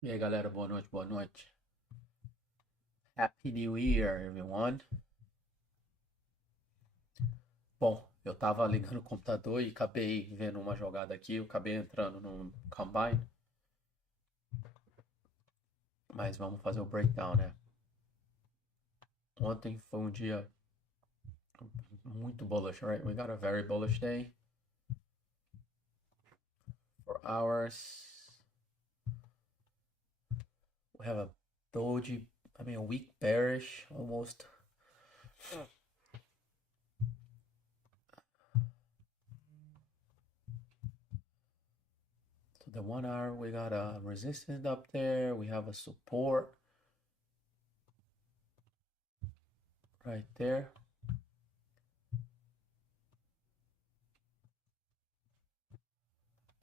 E aí, galera, boa noite, boa noite. Happy New Year, everyone. Bom, eu tava ligando o computador e acabei vendo uma jogada aqui, eu acabei entrando no Combine, mas vamos fazer o breakdown, né? Ontem foi um dia muito bullish, right? We got a very bullish day for hours. We have a doji, a weak bearish almost. So the 1 hour, we got a resistance up there, we have a support right there.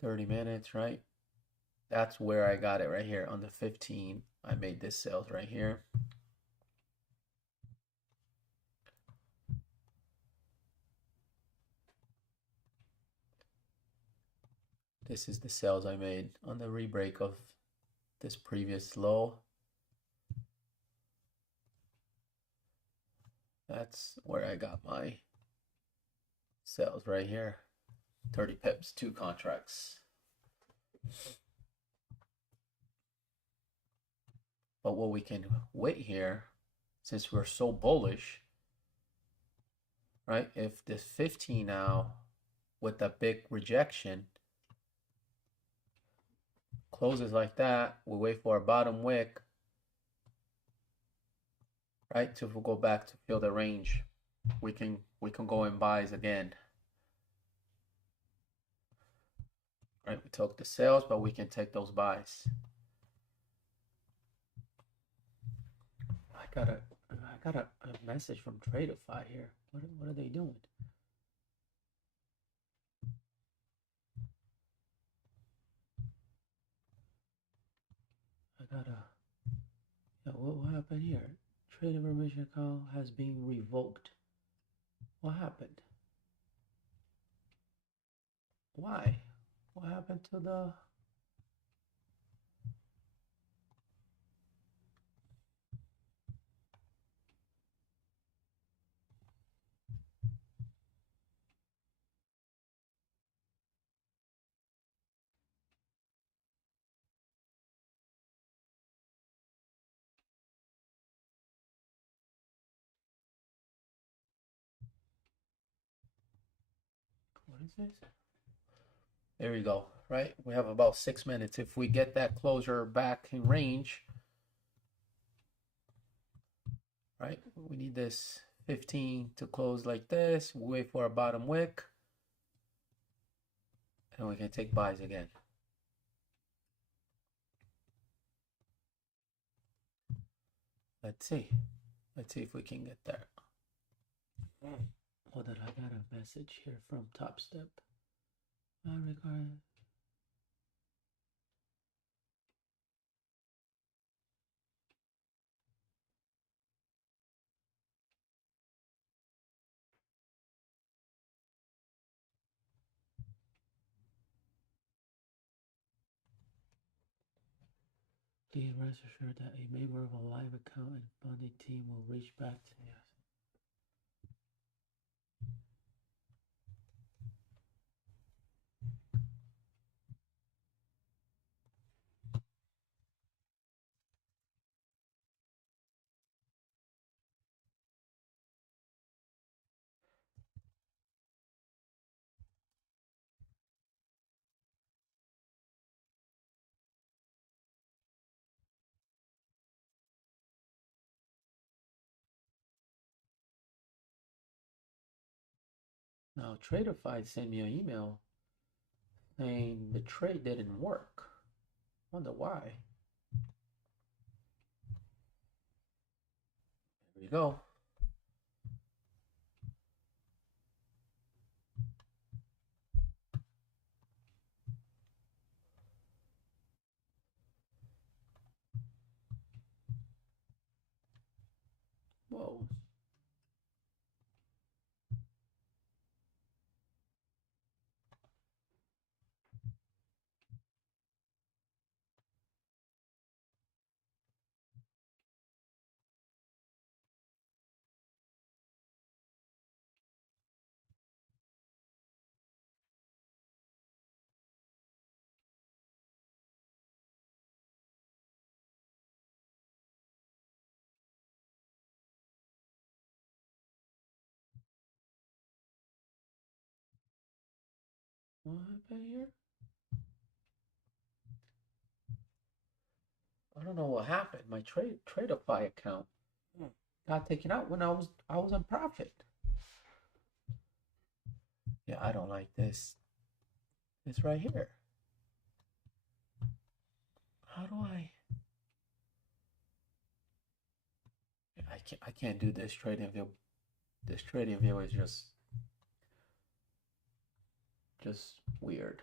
30 minutes, right? That's where I got it right here on the 15. I made this sales right here. This is the sales I made on the rebreak of this previous low. That's where I got my sales right here. 30 pips, 2 contracts. But what we can wait here, since we're so bullish, right? If this 15 now with a big rejection closes like that, we wait for a bottom wick, right? To go back to fill the range, we can go in buys again. Right, we took the sales, but we can take those buys. I got a message from Tradeify here. What are they doing? I got a yeah, what happened here? Trade information account has been revoked. What happened? Why? What happened to the what is this? There we go. Right? We have about 6 minutes. If we get that closure back in range, right? We need this 15 to close like this. We wait for a bottom wick. And we can take buys again. Let's see. Let's see if we can get there. Hold on, I got a message here from Top Step. Regarding please rest assured that a member of a live account and funding team will reach back to you. Now, Tradeify sent me an email saying the trade didn't work. Wonder why. Here we go. Whoa. What happened here? I don't know what happened. My Tradeify account got taken out when I was on profit. Yeah, I don't like this. It's right here. How do I? I can't do this trading view. This trading view is just weird.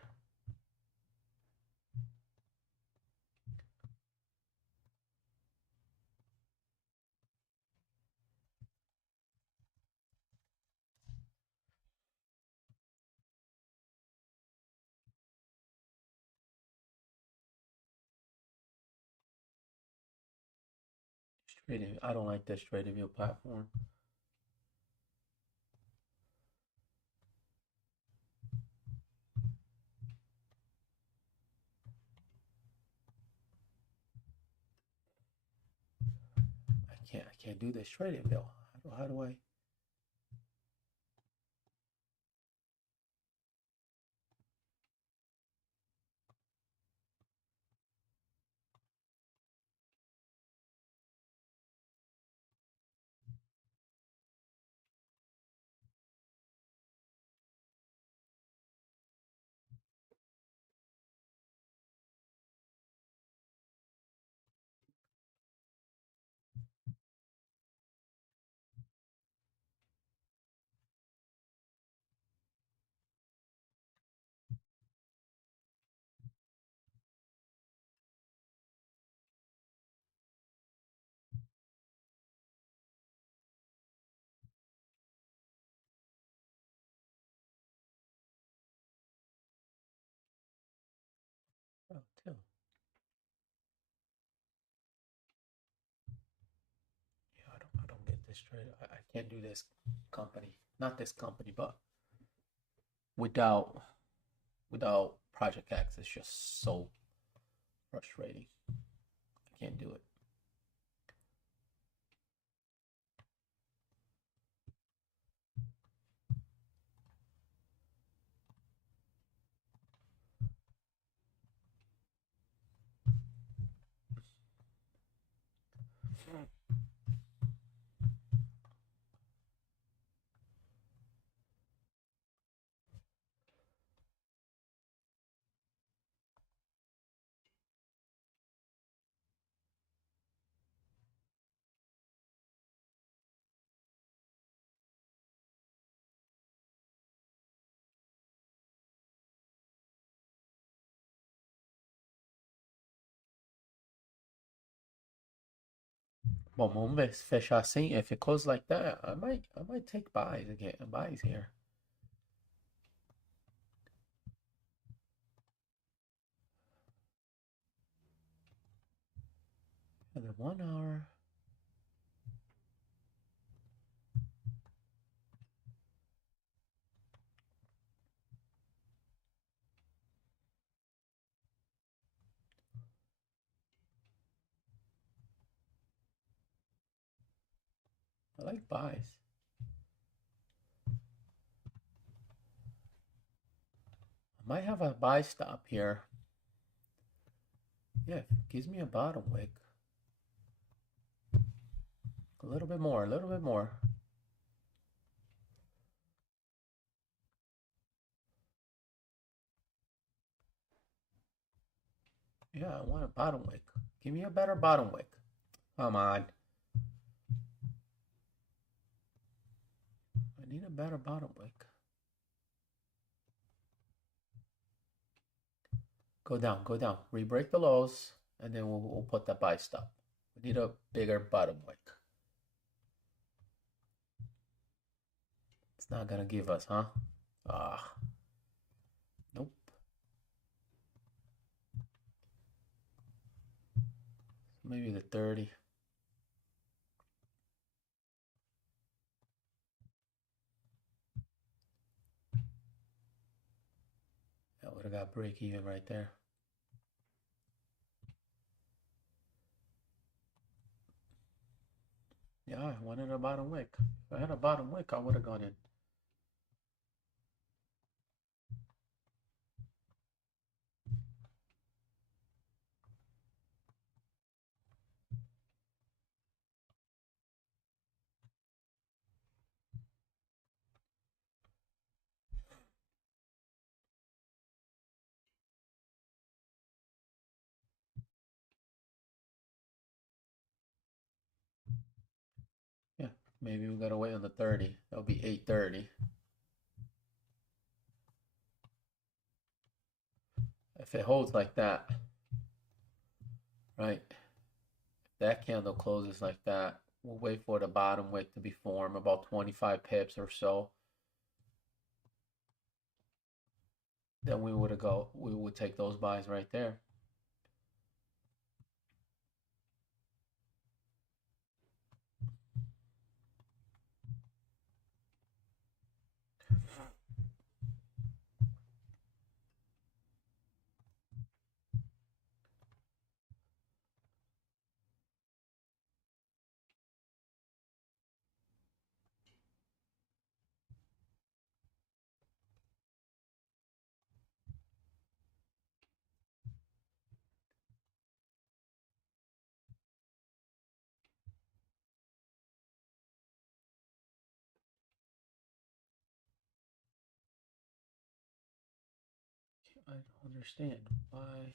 Trading. I don't like this trading view platform. I can't do this trading view. How do I? Oh, too. Yeah, I don't get this trade. I can't do this company. Not this company, but without without Project X, it's just so frustrating. I can't do it. Bom, vamos ver se fechar assim. If it closes like that, I might take buys again. Buys here. And then 1 hour. I like buys. I might have a buy stop here. Yeah, gives me a bottom wick. A little bit more, a little bit more. Yeah, I want a bottom wick. Give me a better bottom wick. Come on. I need a better bottom wick. Go down, go down. Re-break the lows, and then we'll put the buy stop. We need a bigger bottom wick. It's not gonna give us, huh? Ah. Nope. Maybe the 30. That would have got break even right there. Yeah, I wanted a bottom wick. If I had a bottom wick, I would have gone in. Maybe we gotta wait on the 30. That'll be 8:30. If it holds like that, right? If that candle closes like that, we'll wait for the bottom wick to be formed, about 25 pips or so. Then we would take those buys right there. I don't understand why.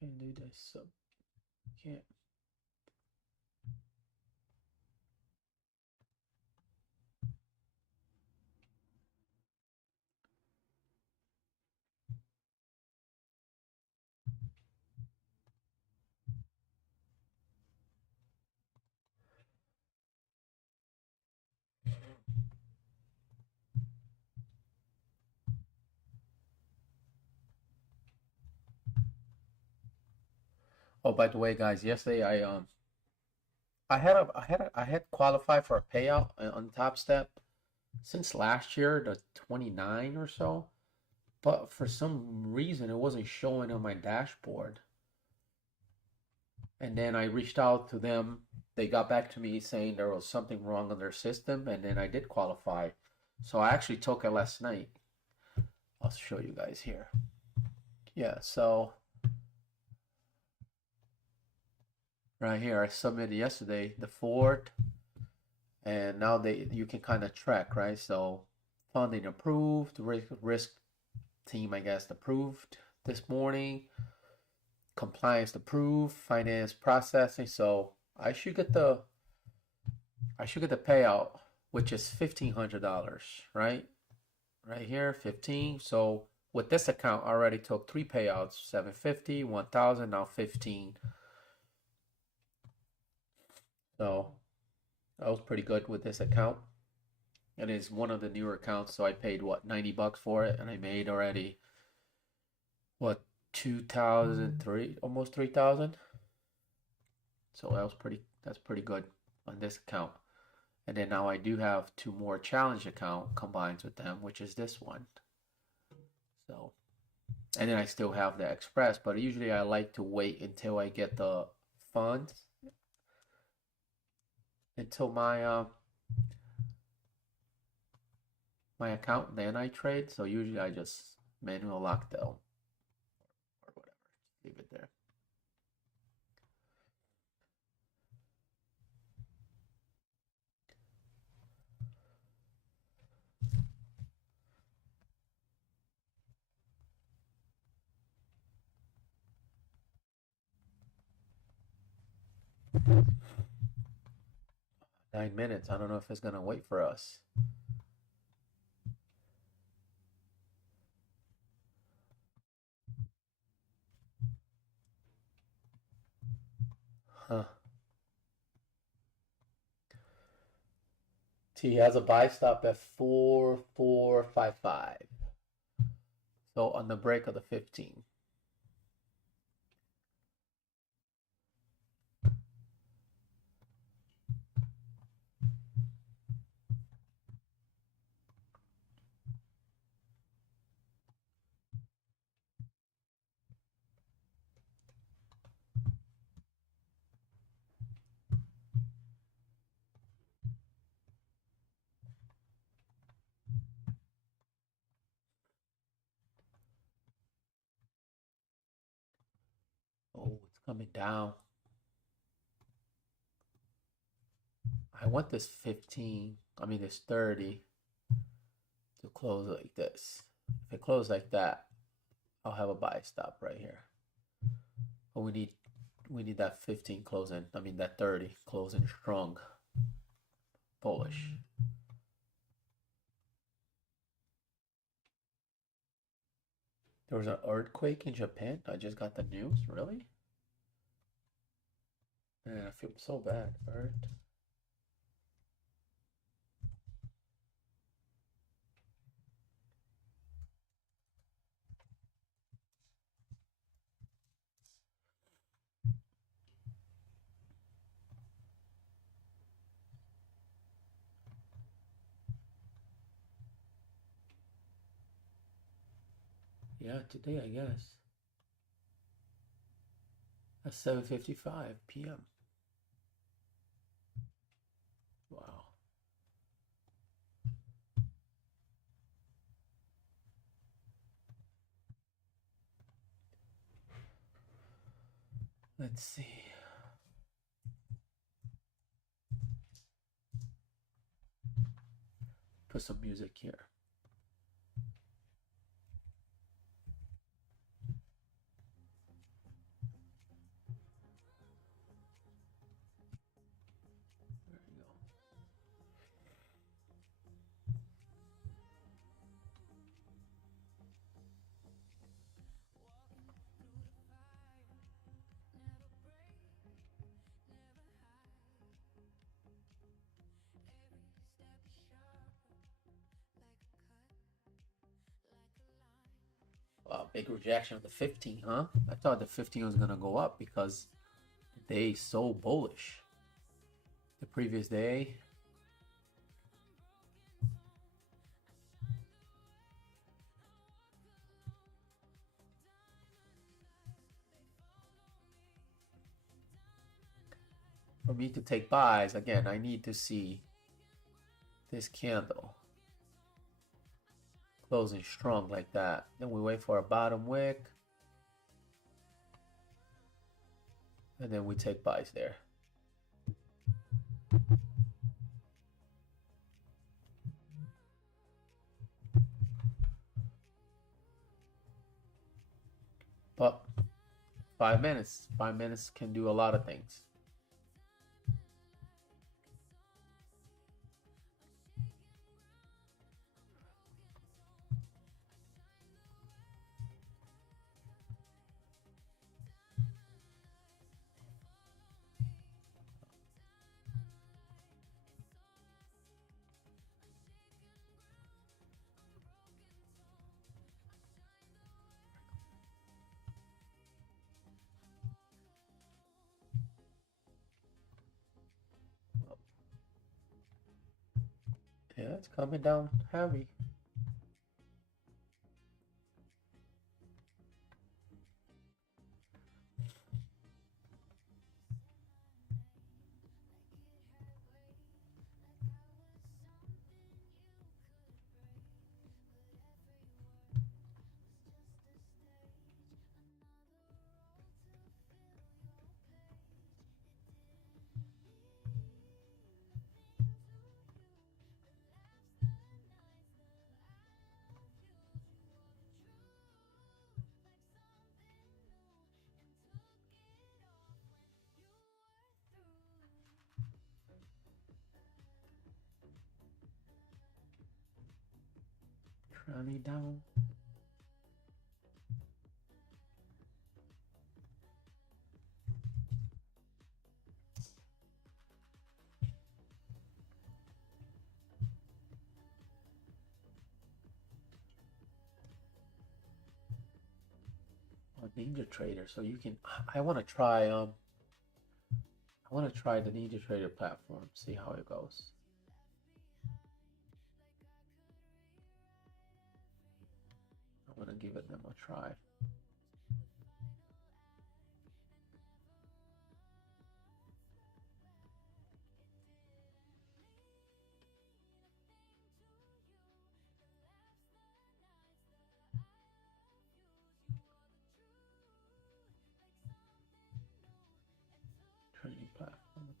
Can't do this. So can't. Oh, by the way, guys, yesterday I had qualified for a payout on Top Step since last year, the 29 or so. But for some reason, it wasn't showing on my dashboard. And then I reached out to them. They got back to me saying there was something wrong on their system, and then I did qualify. So I actually took it last night. I'll show you guys here. Yeah, so right here, I submitted yesterday the Ford, and now you can kind of track, right? So funding approved, risk team, I guess, approved this morning, compliance approved, finance processing. So I should get the payout, which is $1,500, right? Right here, 15. So with this account, I already took 3 payouts: 750, 1,000, now 15. So that was pretty good with this account. It is one of the newer accounts, so I paid what, $90 for it, and I made already what, 2,003, almost 3,000. So that's pretty good on this account. And then now I do have 2 more challenge account combined with them, which is this one. So, and then I still have the Express, but usually I like to wait until I get the funds, until my my account, then I trade. So usually I just manual lockdown or whatever. Leave it there. Nine minutes. I don't know if it's gonna wait for us. Huh. T has a buy stop at 4,455. So on the break of the 15. coming down. I want this 15, this 30 to close like this. If it closes like that, I'll have a buy stop right here. But we need that 15 closing, that 30 closing strong, bullish. There was an earthquake in Japan. I just got the news. Really? Man, I feel so bad. Earth. Yeah, today I guess. At 7:55 p.m. Wow. Let's see. Put some music here. There you go. Wow, big rejection of the 15, huh? I thought the 15 was gonna go up because the day is so bullish. The previous day. For me to take buys, again, I need to see this candle closing strong like that. Then we wait for a bottom wick. And then we take buys there. But 5 minutes. 5 minutes can do a lot of things. Yeah, it's coming down heavy. Rally down. Ninja Trader, so you can. I want to try. I want to try the Ninja Trader platform. See how it goes. I'm gonna give it them a try.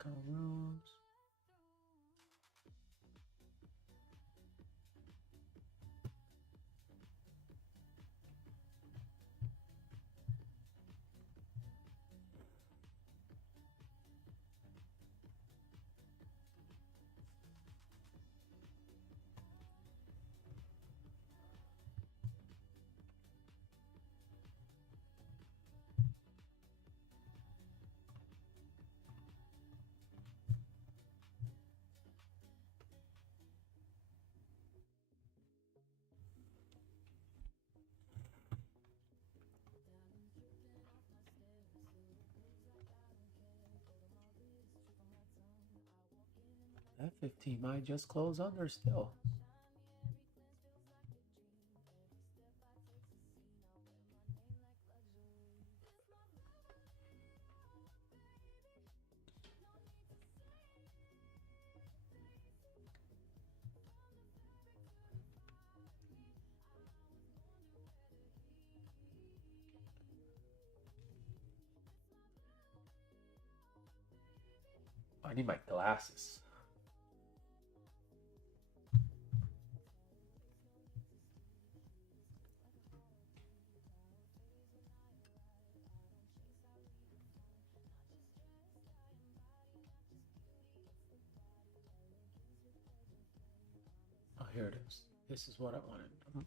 Hotel rooms. That 15 might just close under still. I need my glasses. Oh, here it is. This is what I wanted. I'm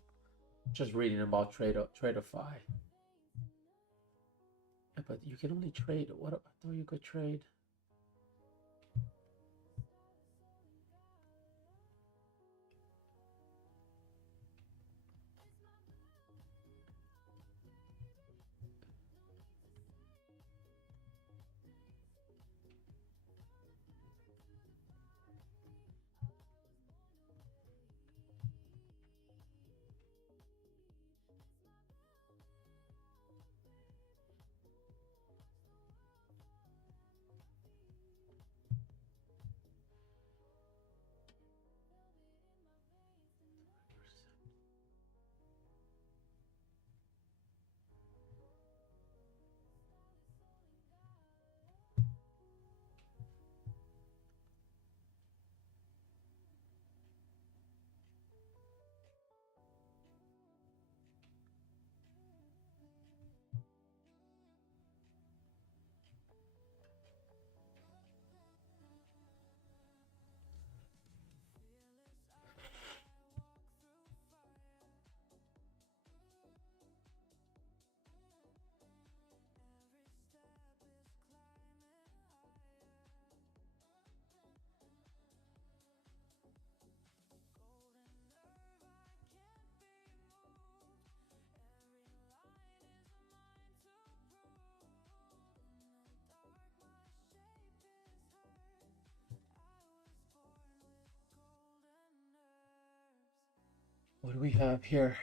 just reading about Tradeify. Yeah, but you can only trade. What? I thought you could trade. What do we have here?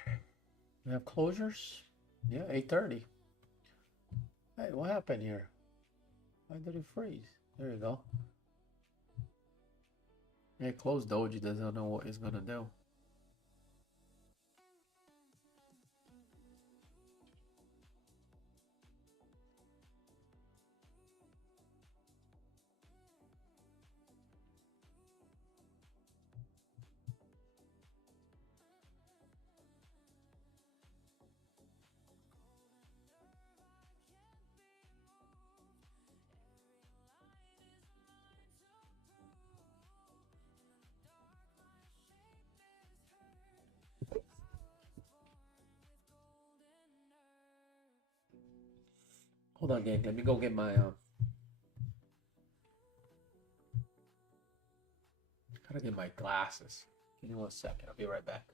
We have closures. Yeah, 8:30. Hey, what happened here? Why did it freeze? There you go. Yeah, closed doji doesn't know what it's gonna do. Hold on, gang. Let me go get my gotta get my glasses. Give me 1 second. I'll be right back.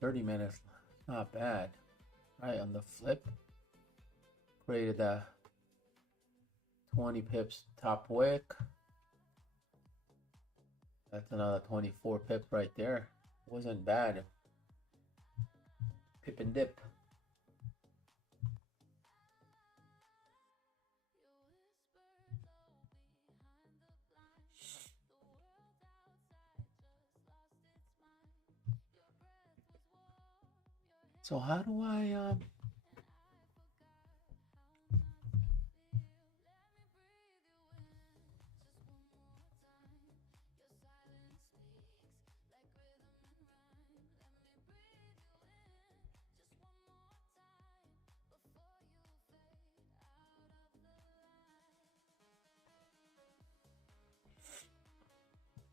30 minutes, not bad. Right, on the flip, created a 20 pips top wick. That's another 24 pip right there. Wasn't bad. Pip and dip. So how do I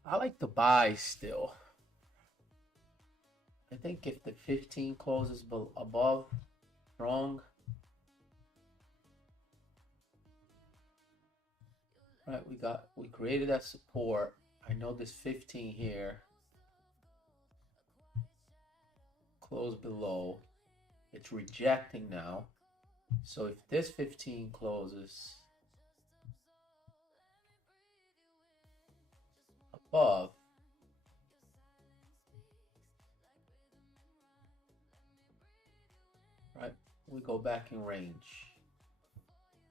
I like to buy still. I think if the 15 closes above, strong. Right, we created that support. I know this 15 here closed below. It's rejecting now. So if this 15 closes above, right, we go back in range.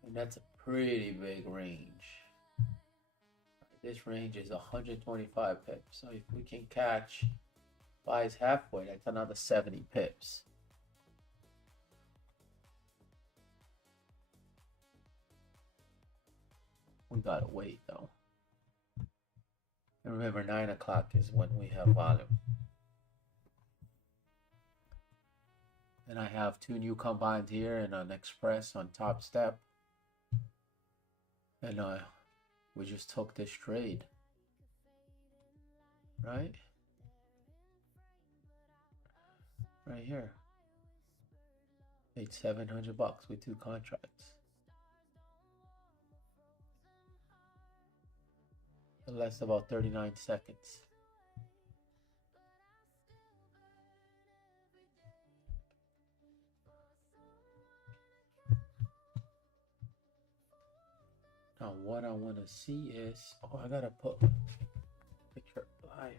And that's a pretty big range. This range is 125 pips. So if we can catch buys halfway, that's another 70 pips. We gotta wait though. And remember, 9 o'clock is when we have volume. And I have 2 new combines here and an express on top step. And we just took this trade, right? Right here. Made $700 with 2 contracts. It lasts about 39 seconds. Now what I want to see is, oh, I gotta put picture live.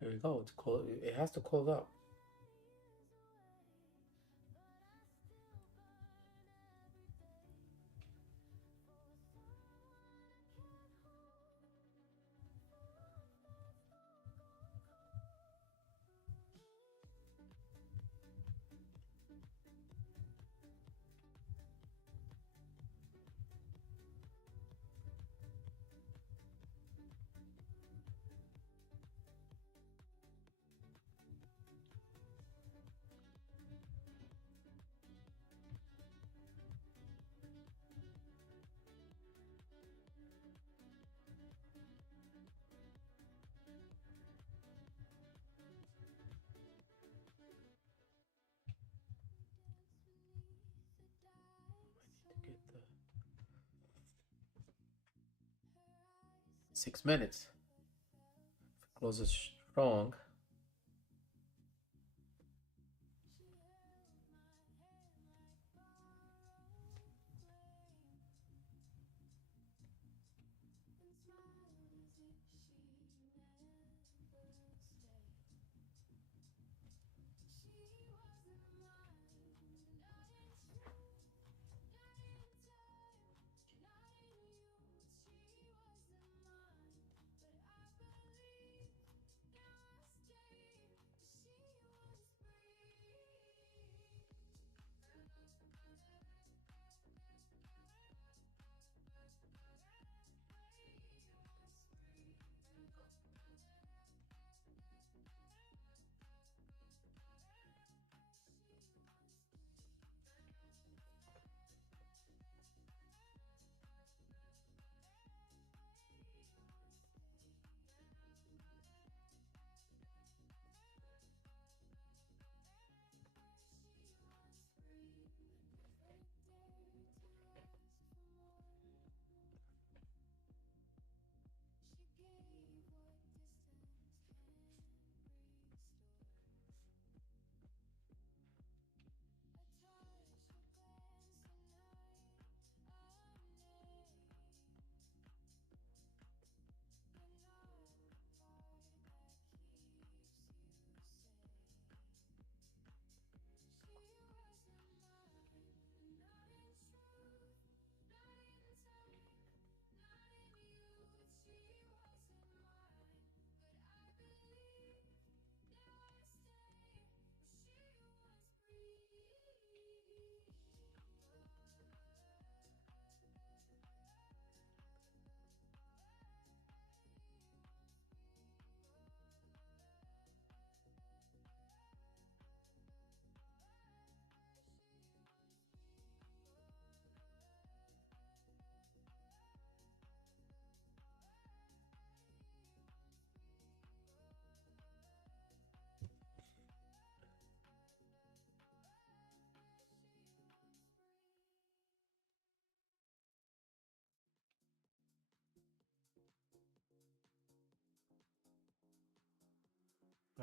There you go. It's close. It has to close up. I need to get the 6 minutes. If it closes strong.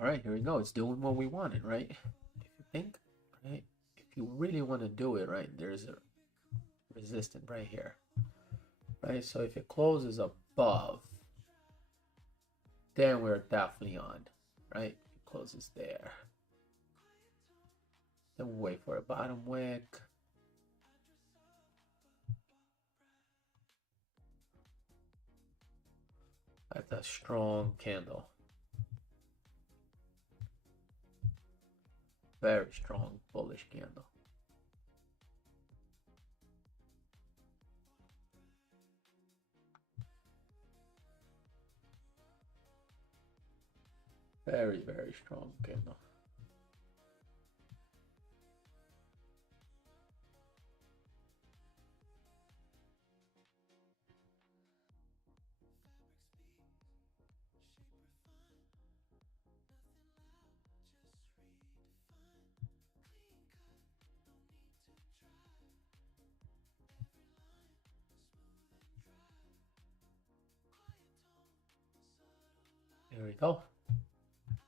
All right, here we go. It's doing what we wanted, right? If you think, right? If you really want to do it, right, there's a resistant right here, right? So if it closes above, then we're definitely on, right? It closes there. Then we'll wait for a bottom wick. That's a strong candle. Very strong bullish candle. Very, very strong candle. There we go.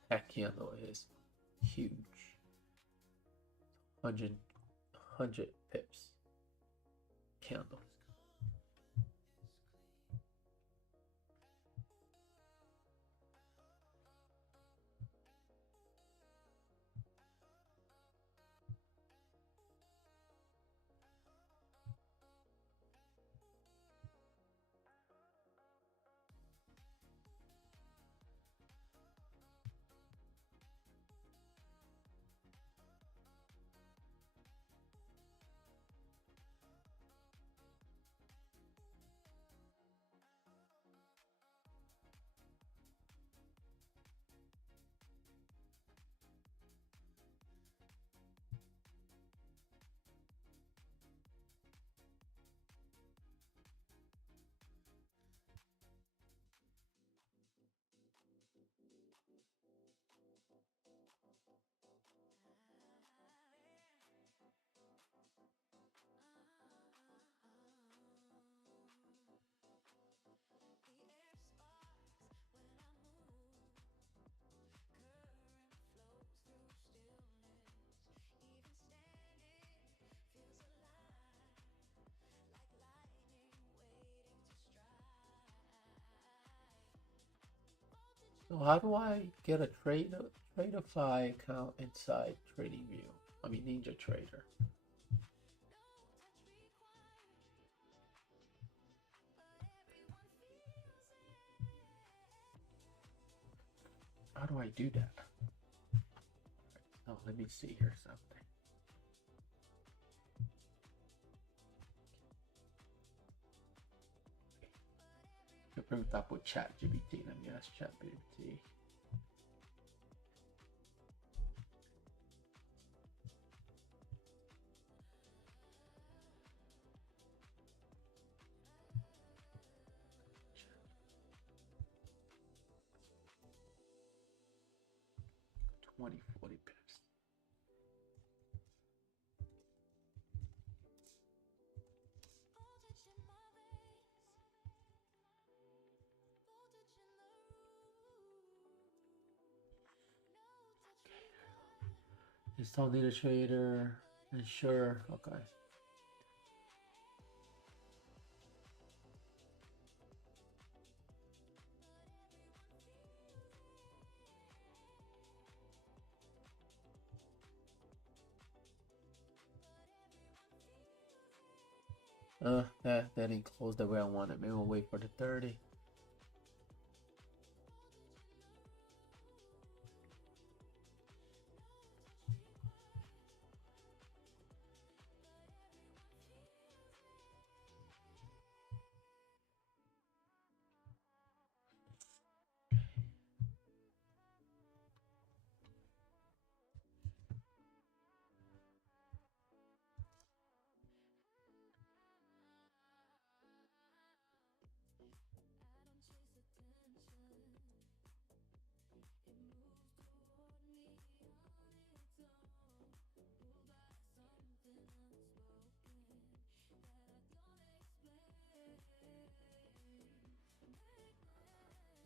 That candle is huge. 100 pips candle. So how do I get a Tradeify account inside TradingView? I mean Ninja Trader. How do I do that? Oh, let me see here something. I'll bring it up with ChatGPT. Let me ask ChatGPT. $20, $40 pips. Install data trader. Ensure. Okay. That didn't close the way I wanted. Maybe we'll wait for the 30.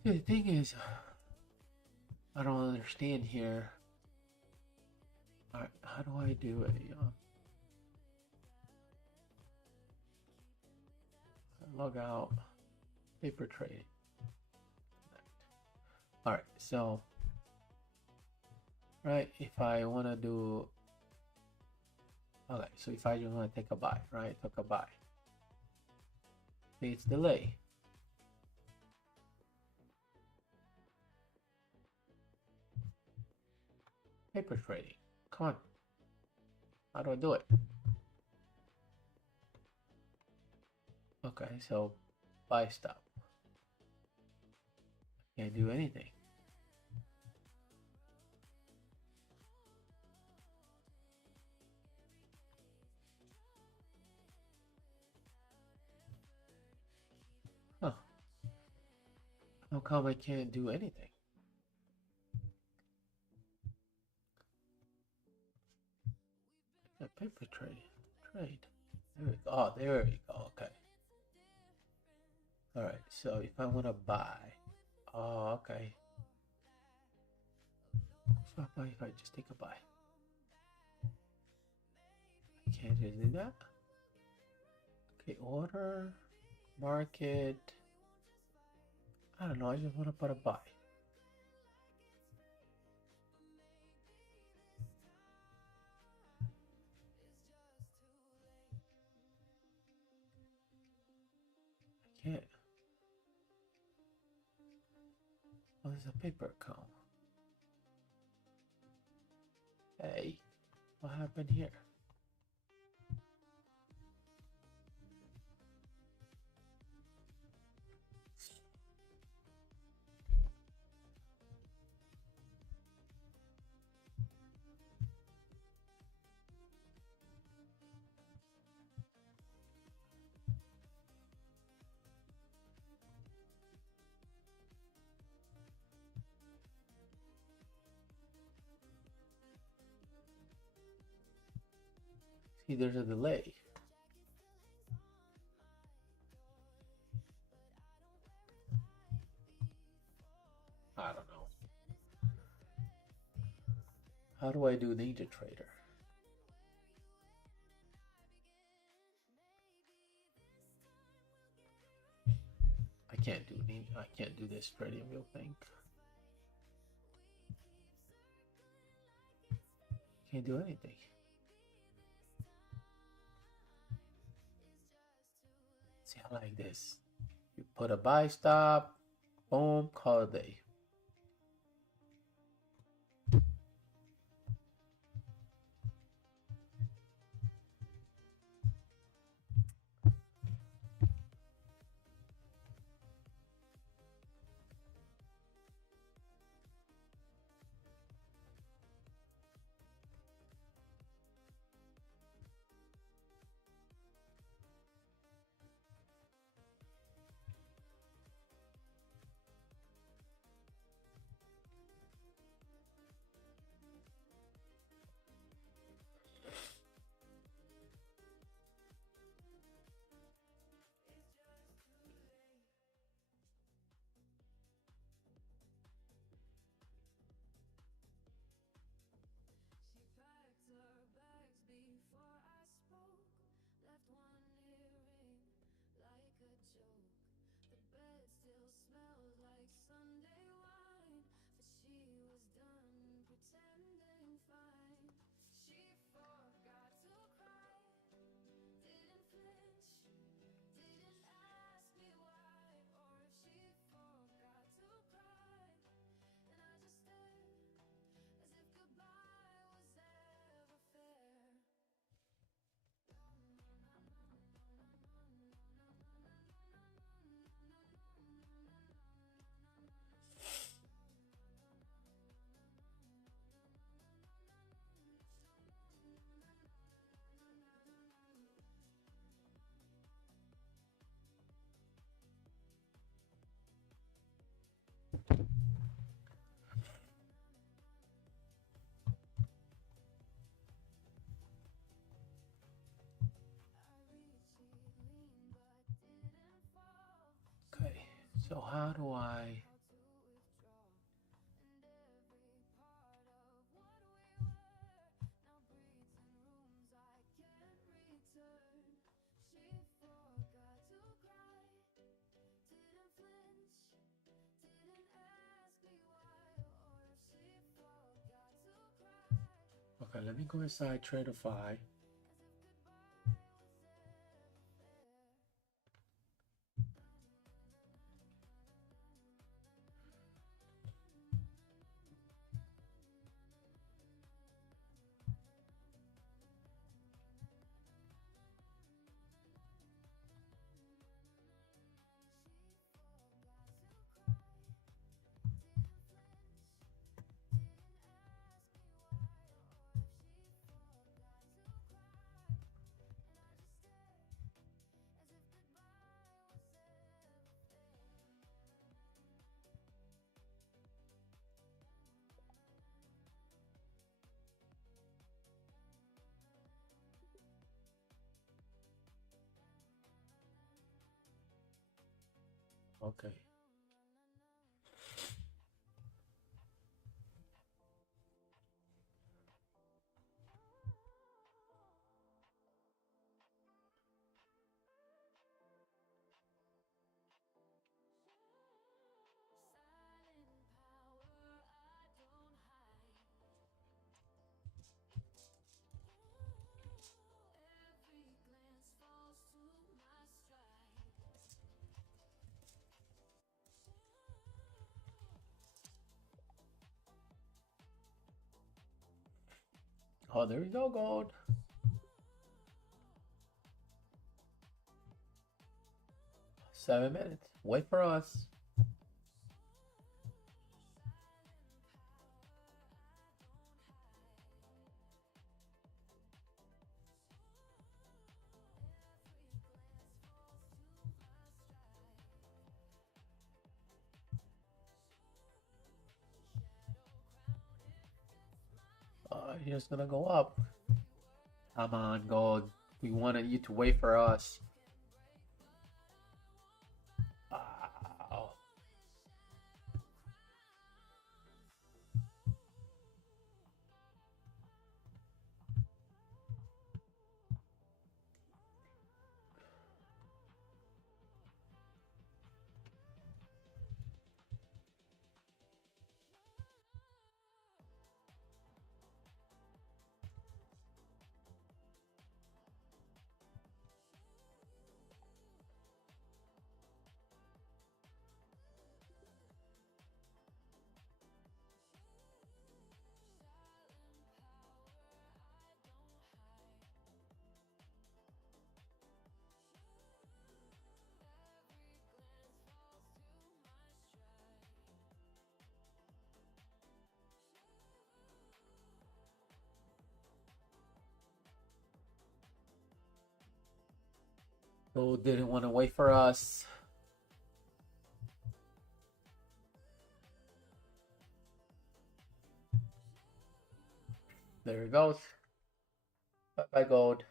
The thing is, I don't understand here. All right, how do I do it? Log out, paper trading. All right, so right, if I want to do, okay, so if I just want to take a buy, right, took a buy, it's delay. Paper trading, come on, how do I do it? Okay, so buy stop, can't do anything. Huh. How come I can't do anything? Paper trade. There we go. Oh, there we go. Okay. All right. So if I want to buy, oh, okay. So if I just take a buy, I can't just do that. Okay, order, market. I don't know. I just want to put a buy. I can't. Oh, there's a paper account. Hey, what happened here? See, there's a delay. I don't know. How do I do Ninja Trader? I can't do this trading wheel thing. Can't do anything. See, I like this. You put a buy stop, boom, call it a day. Okay, so how do I Okay, let me go inside Traderify. Okay. Oh, there we go, gold. Seven minutes. Wait for us. He's gonna go up. Come on, gold. We wanted you to wait for us. Wow. Gold didn't want to wait for us. There it goes. Bye-bye, gold.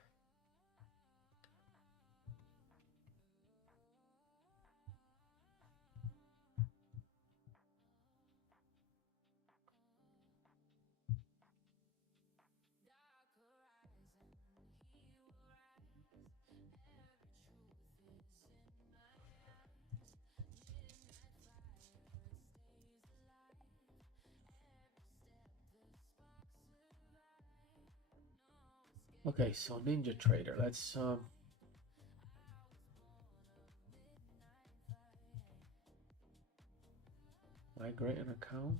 Okay, so Ninja Trader, let's migrate an account.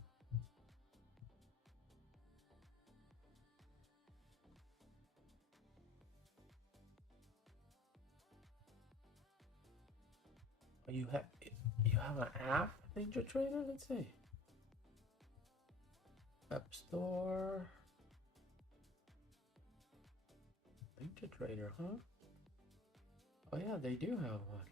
Oh, you have an app, Ninja Trader? Let's see. App Store. Ninja Trader, huh? Oh yeah, they do have one.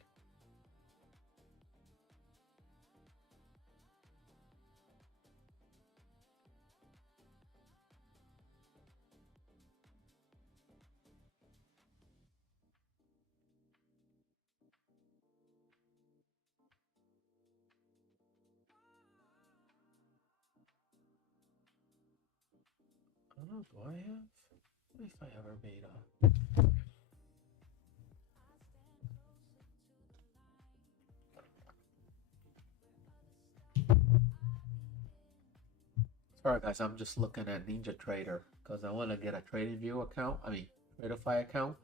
I don't know, do I have? What if I ever made a... Sorry guys, I'm just looking at Ninja Trader. because I want to get a TradingView account. I mean, Tradify account.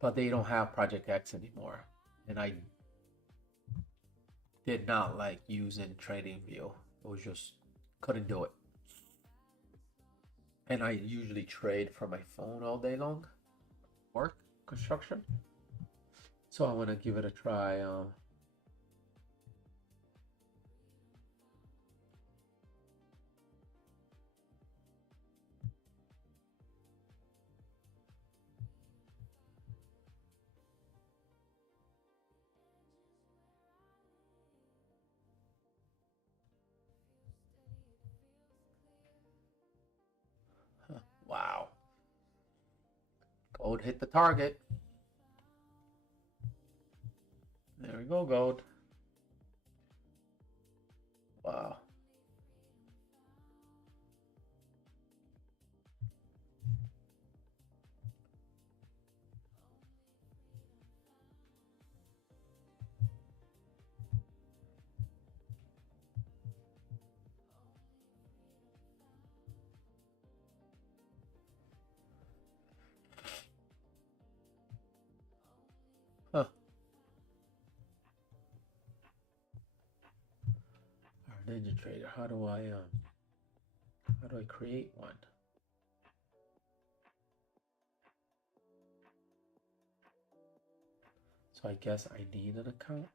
But they don't have Project X anymore, and I did not like using TradingView. It was just couldn't do it. And I usually trade from my phone all day long, work, construction. So I want to give it a try. Wow. Gold hit the target. There we go, gold. Wow. Huh. Our Ninja Trader. How do I create one? So I guess I need an account.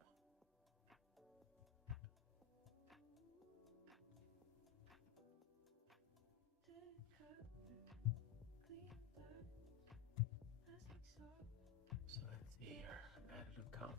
So let's see here. Add an account.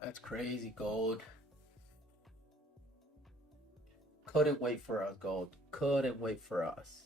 That's crazy, gold. Couldn't wait for us, gold. Couldn't wait for us.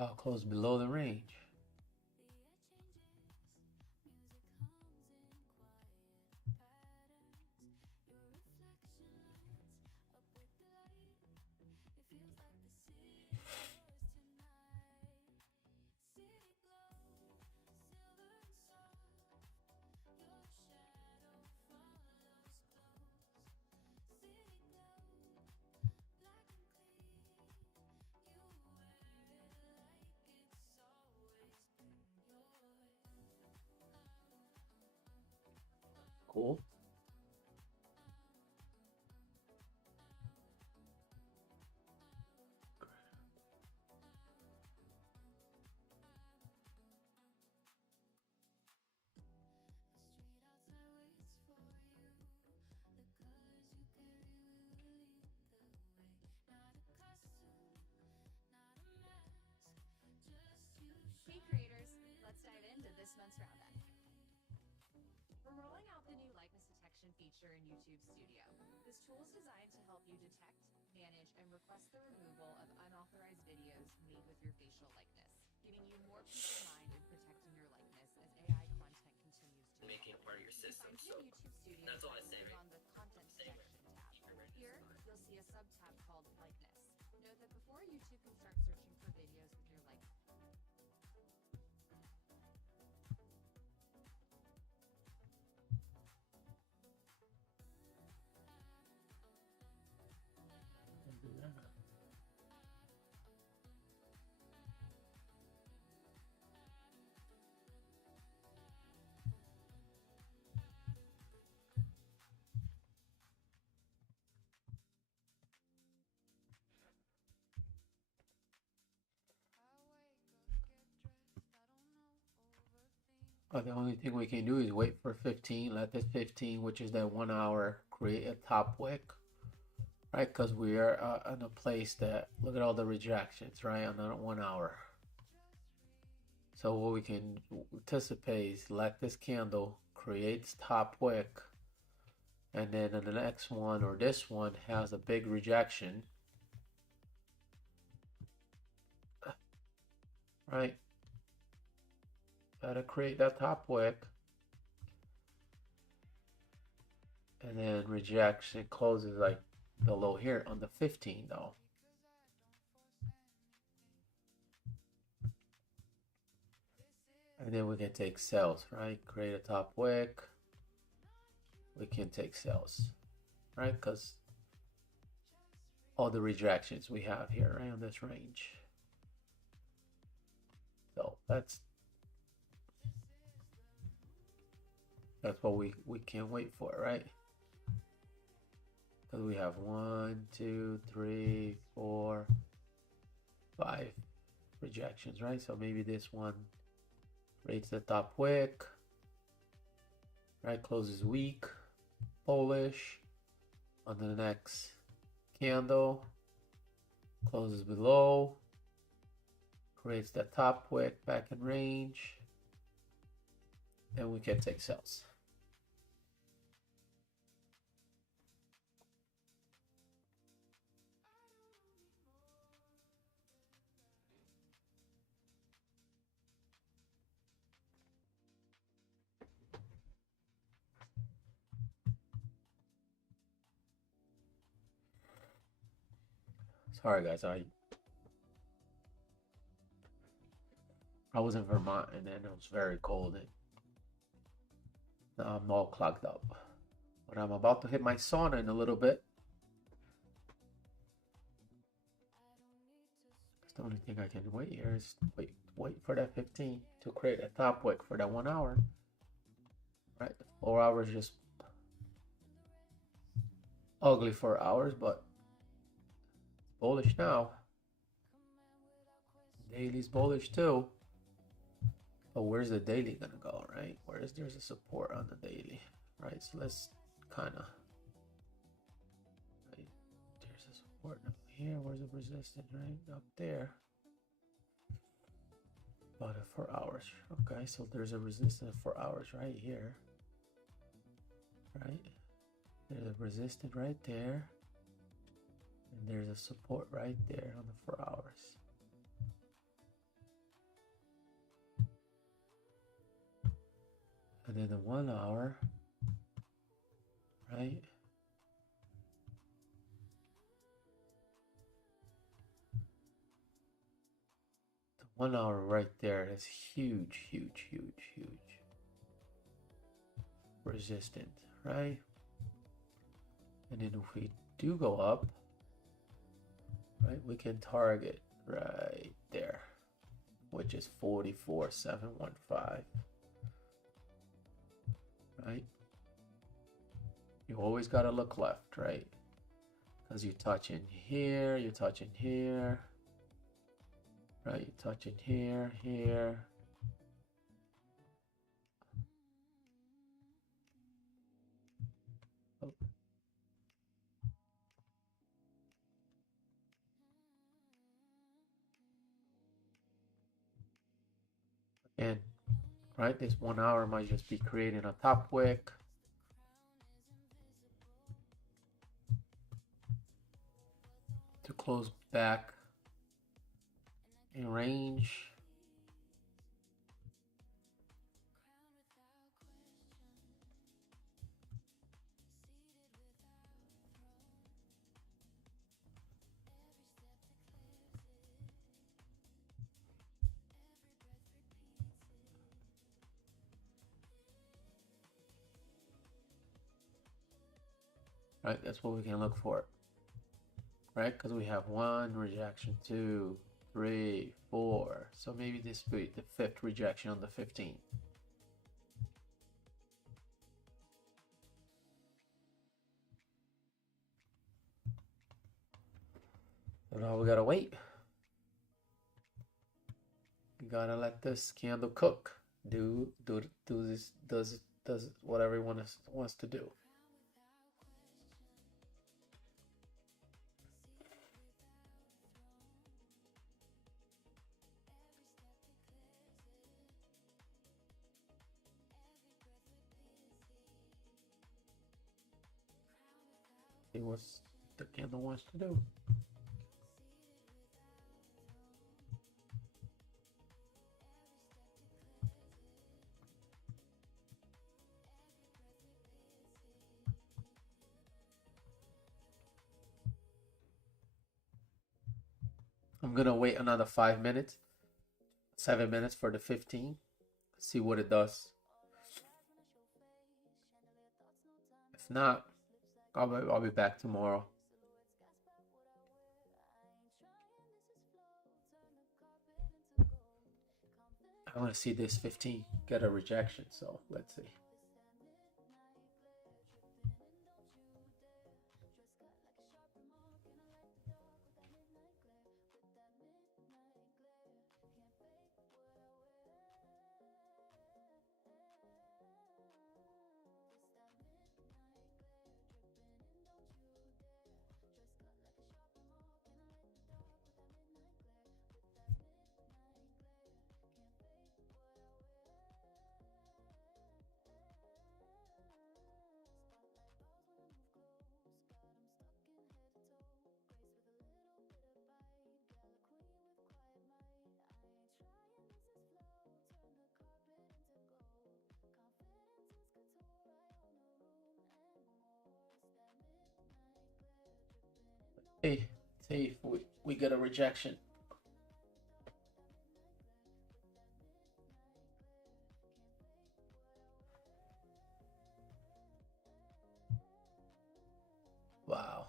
Oh, close below the range. Cool. Hey creators, let's dive into this month's roundup. We're rolling out the new likeness detection feature in YouTube Studio. This tool is designed to help you detect, manage, and request the removal of unauthorized videos made with your facial likeness, giving you more peace of mind in protecting your likeness as AI content continues to making it part of your system. So YouTube Studio that's all I say, right? on the Content Detection tab. Here, you'll see a sub-tab called Likeness. Note that before YouTube can start searching for videos with your likeness, But the only thing we can do is wait for 15, let this 15, which is that 1 hour, create a top wick, right? Because we are in a place that, look at all the rejections, right? On that 1 hour. So what we can anticipate is let this candle creates top wick, and then in the next one or this one has a big rejection, right? Gotta create that top wick, and then rejection closes like below here on the 15 though. And then we can take sales, right? Create a top wick. We can take sales, right? Because all the rejections we have here, right, on this range. So that's what we can't wait for, right? Because we have 1, 2, 3, 4, 5 rejections, right? So maybe this one creates the top wick, right? Closes weak, bullish on the next candle, closes below, creates the top wick back in range, then we can take sales. Sorry guys, I was in Vermont and then it was very cold and now I'm all clogged up. But I'm about to hit my sauna in a little bit. That's the only thing I can wait here is wait for that 15 to create a top wick for that 1 hour. Right, 4 hours just ugly 4 hours, but bullish now. Daily's bullish too. But where's the daily gonna go, right? There's a support on the daily, right? So let's kind of, right? There's a support up here. Where's the resistance, right? Up there. About 4 hours. Okay, so there's a resistance 4 hours right here, right? There's a resistance right there. And there's a support right there on the 4 hours. And then the 1 hour, right? The 1 hour right there is huge, huge, huge, huge. Resistant, right? And then if we do go up, right, we can target right there, which is 44,715. Right? You always got to look left, right? Because you're touching here, you're touching here, right? You're touching here, here. Oh. And right, this 1 hour might just be creating a top wick. close back in range. Right, that's what we can look for. Right, because we have 1 rejection, 2, 3, 4. So maybe this will be the 5th rejection on the 15. So now we gotta wait. We gotta let this candle cook. Do this, does what everyone wants to do. See what the candle wants to do. I'm gonna wait another 5 minutes, 7 minutes for the 15. See what it does. If not, I'll be back tomorrow. I want to see this 15 get a rejection, so let's see. Hey, see if we get a rejection. Wow.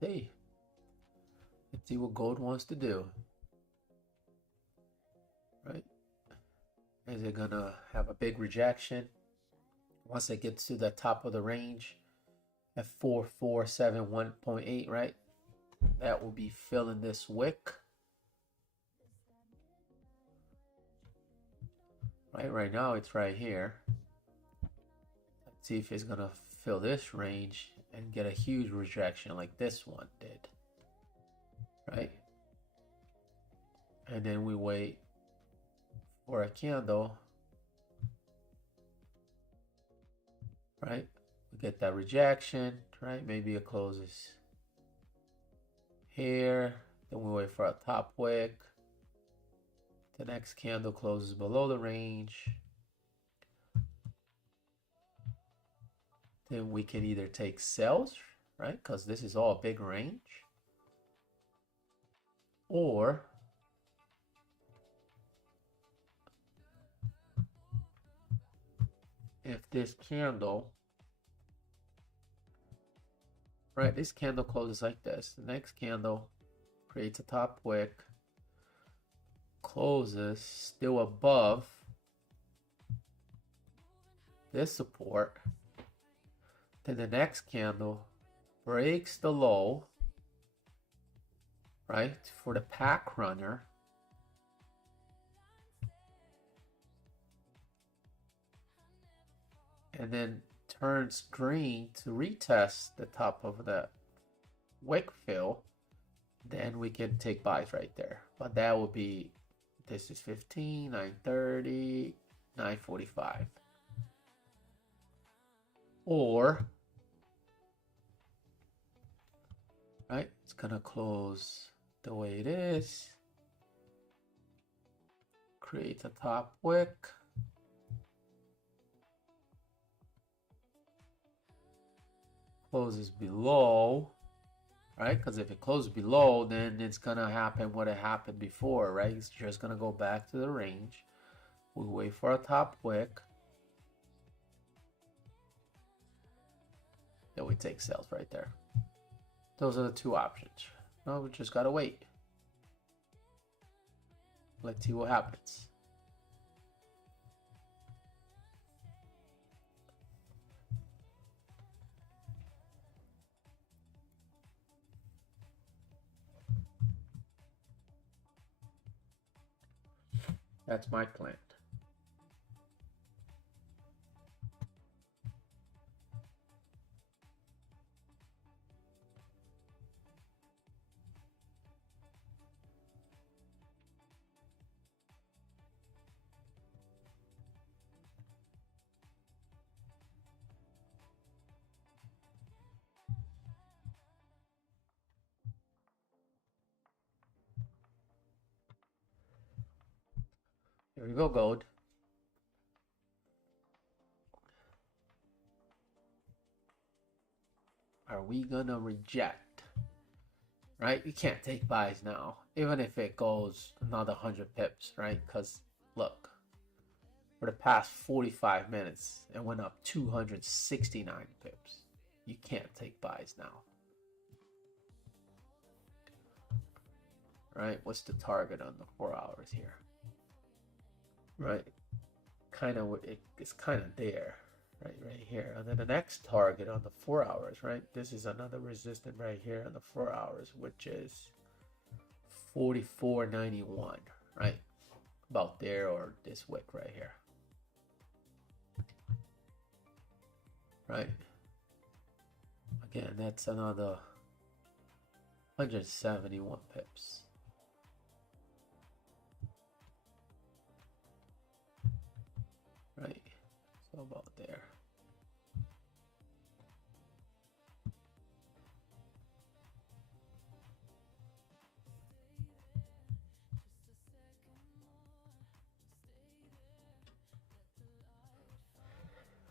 See. Let's see what gold wants to do. Right? Is it gonna have a big rejection once it gets to the top of the range at 4471.8, right? That will be filling this wick. Right now it's right here. Let's see if it's gonna fill this range and get a huge rejection like this one did. Right? And then we wait for a candle. Right? We get that rejection, right? Maybe it closes here. Then we wait for a top wick. The next candle closes below the range. Then we can either take sells, right? Because this is all big range. Or if this candle, right, this candle closes like this. The next candle creates a top wick, closes still above this support. Then the next candle breaks the low, right, for the pack runner. And then turns green to retest the top of the wick fill. then we can take buys right there. But that would be, this is 15, 9:30, 9:45. Or, right, it's gonna close the way it is. Create a top wick. Closes below, right? Because if it closes below, then it's gonna happen what it happened before, right? It's just gonna go back to the range. We wait for a top wick. Then we take sales right there. Those are the two options. No, we just gotta wait. Let's see what happens. That's my plan. Here we go, gold. Are we gonna reject? Right? You can't take buys now, even if it goes another 100 pips, right? Because look, for the past 45 minutes, it went up 269 pips. You can't take buys now. Right? What's the target on the 4 hours here? Right? It's kind of there. Right here. And then the next target on the 4 hours, right? This is another resistance right here on the 4 hours, which is 44.91, right? About there, or this wick right here. Right? Again, that's another 171 pips. Right? So about there.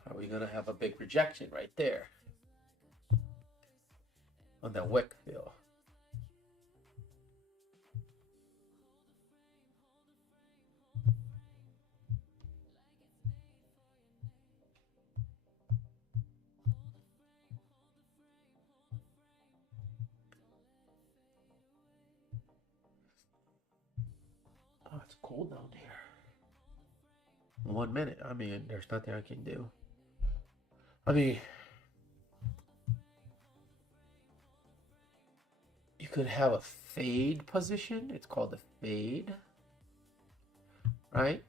Are we gonna have a big rejection right there on that wick fill? Oh, it's cold down here. 1 minute. I mean, there's nothing I can do. I mean, you could have a fade position. It's called a fade, right?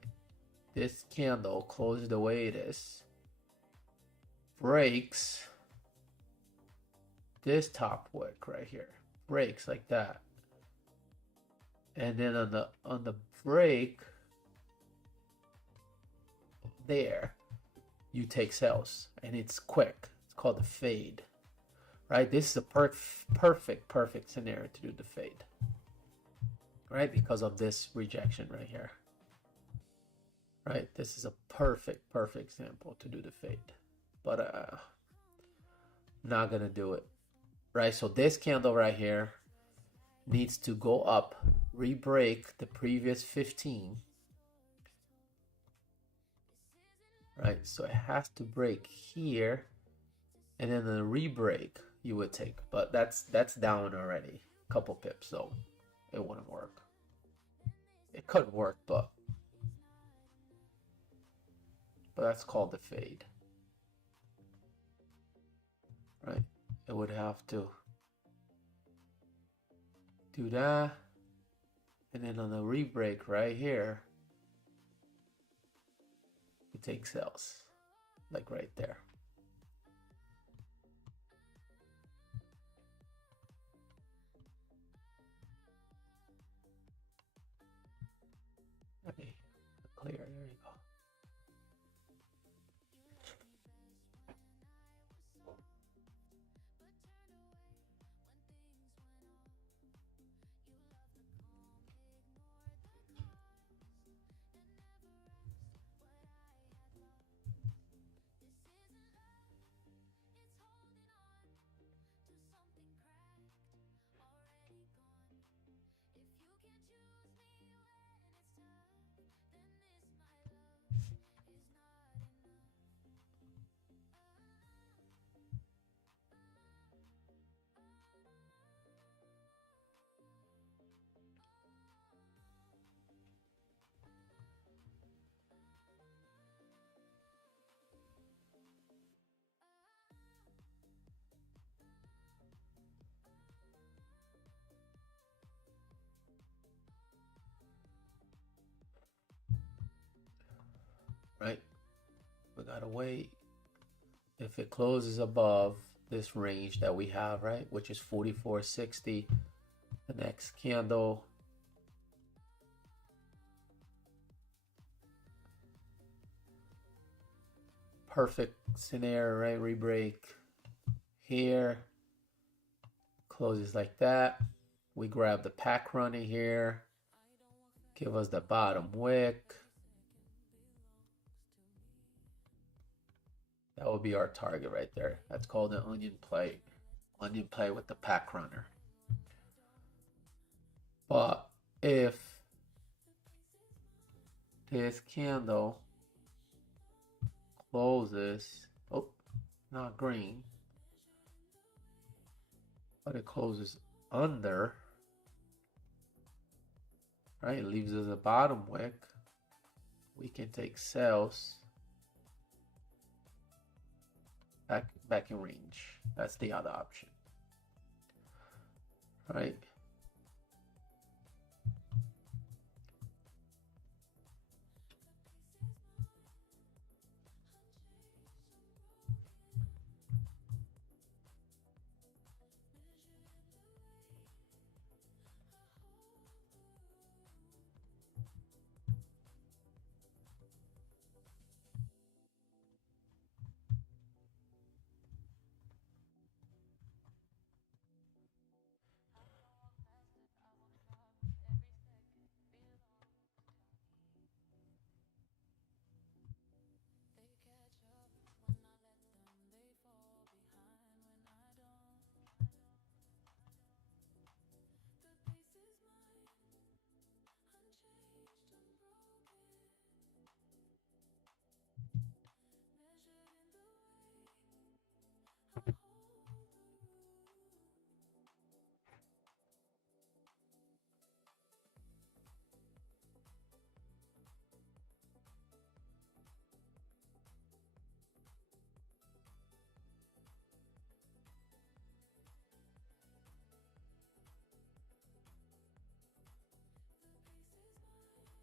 This candle closes the way it is, breaks this top wick right here, breaks like that, and then on the break there, you take sales, and it's quick. It's called the fade, right? This is a perfect scenario to do the fade, right? Because of this rejection right here, right? This is a perfect example to do the fade, but not gonna do it, right? So this candle right here needs to go up, re-break the previous 15. Right, so it has to break here, and then the re-break you would take, but that's down already, a couple pips, so it wouldn't work. It could work, but that's called the fade, right? It would have to do that, and then on the re-break right here, you take sales, like right there. right? We gotta wait. If it closes above this range that we have, right, which is 44.60, the next candle perfect scenario, right? Rebreak here, closes like that. We grab the pack running here, give us the bottom wick. That would be our target right there. That's called an onion play. Onion play with the pack runner. But if this candle closes, oh, not green, but it closes under, right? It leaves us a bottom wick. We can take sales back in range. That's the other option, right?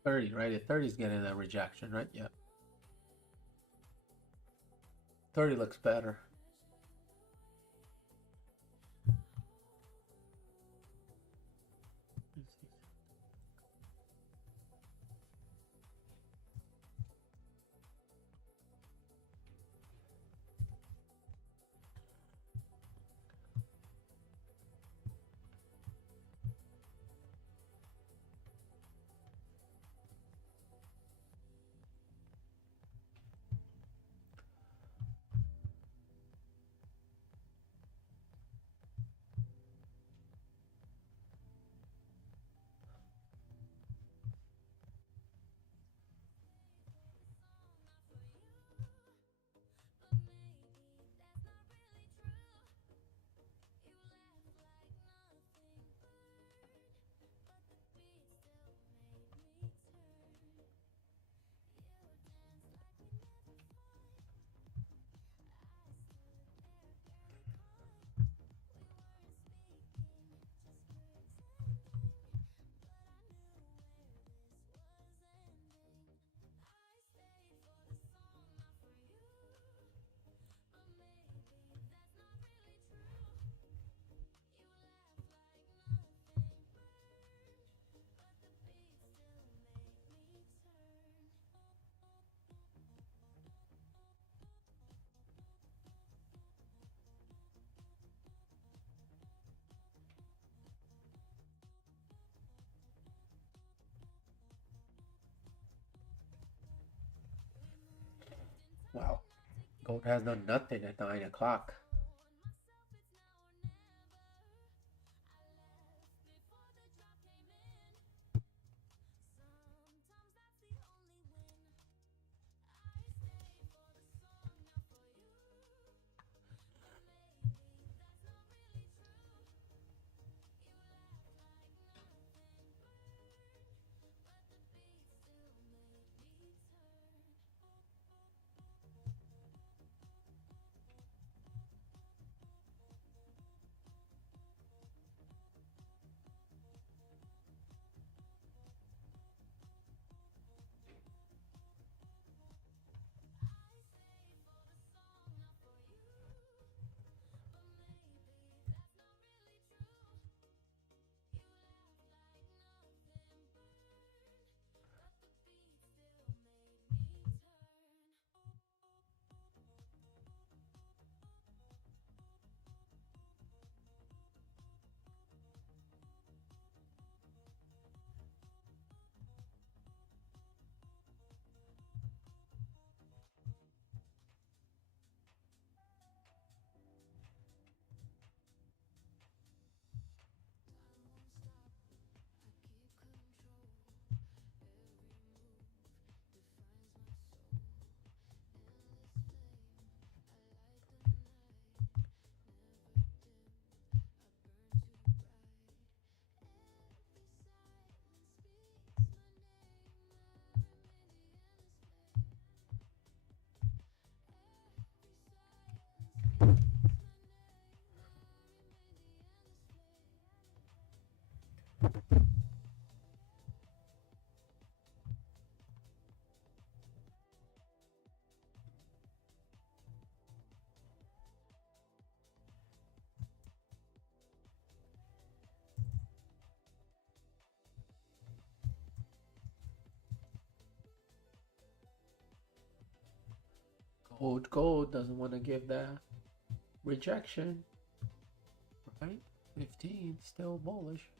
$30, right? At 30 is getting a rejection, right? Yeah. 30 looks better. Wow. Gold has done nothing at 9 o'clock. Old gold doesn't want to give that rejection, right? 15 still bullish.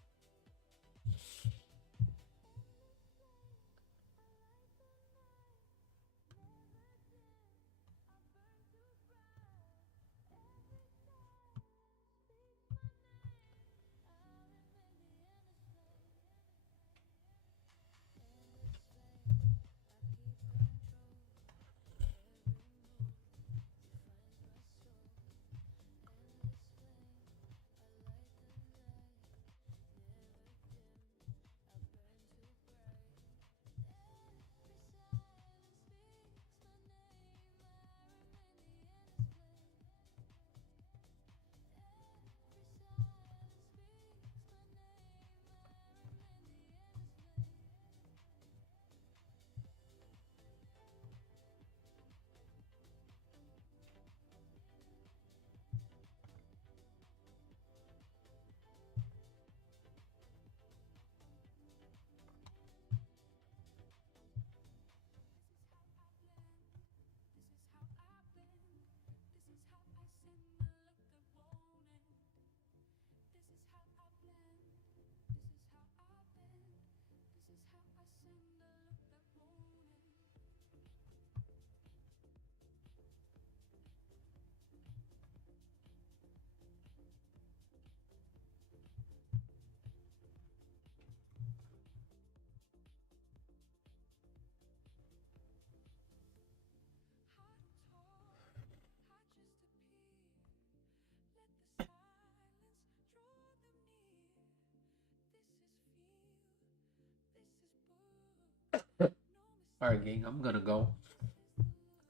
All right, gang, I'm gonna go.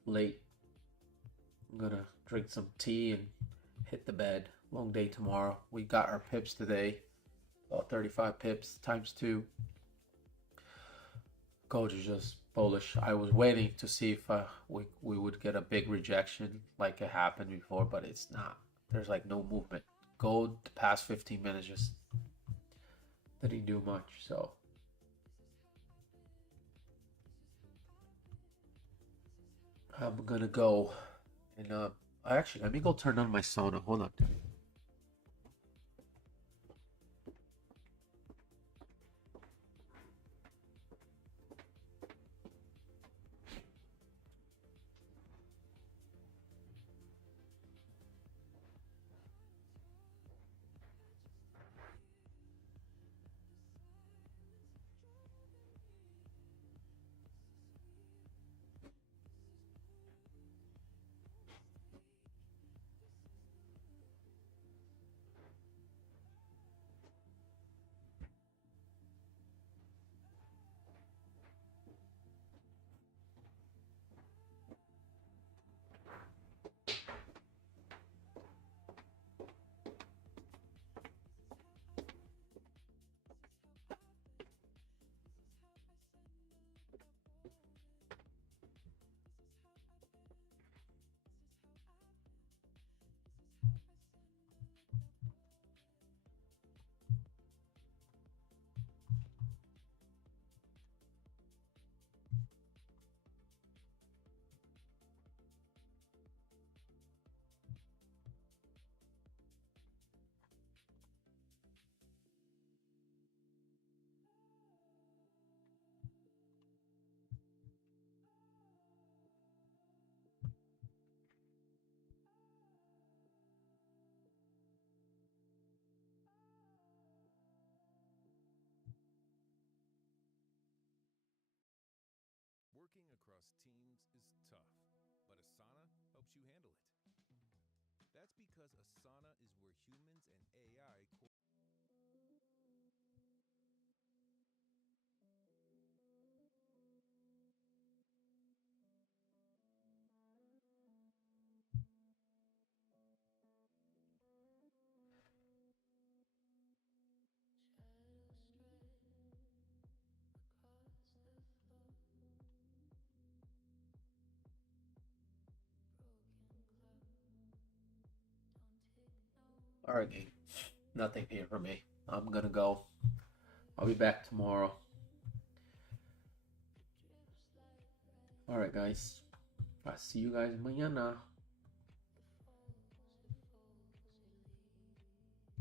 Late. I'm gonna drink some tea and hit the bed. Long day tomorrow. We got our pips today. About 35 pips times 2. Gold is just bullish. I was waiting to see if we would get a big rejection like it happened before, but it's not. There's like no movement. Gold the past 15 minutes just didn't do much, so I'm gonna go and actually let me go turn on my sauna. Hold on. Working across teams is tough, but Asana helps you handle it. That's because Asana is where humans and AI All right, gang. Nothing here for me. I'm gonna go. I'll be back tomorrow. All right, guys. I'll see you guys mañana.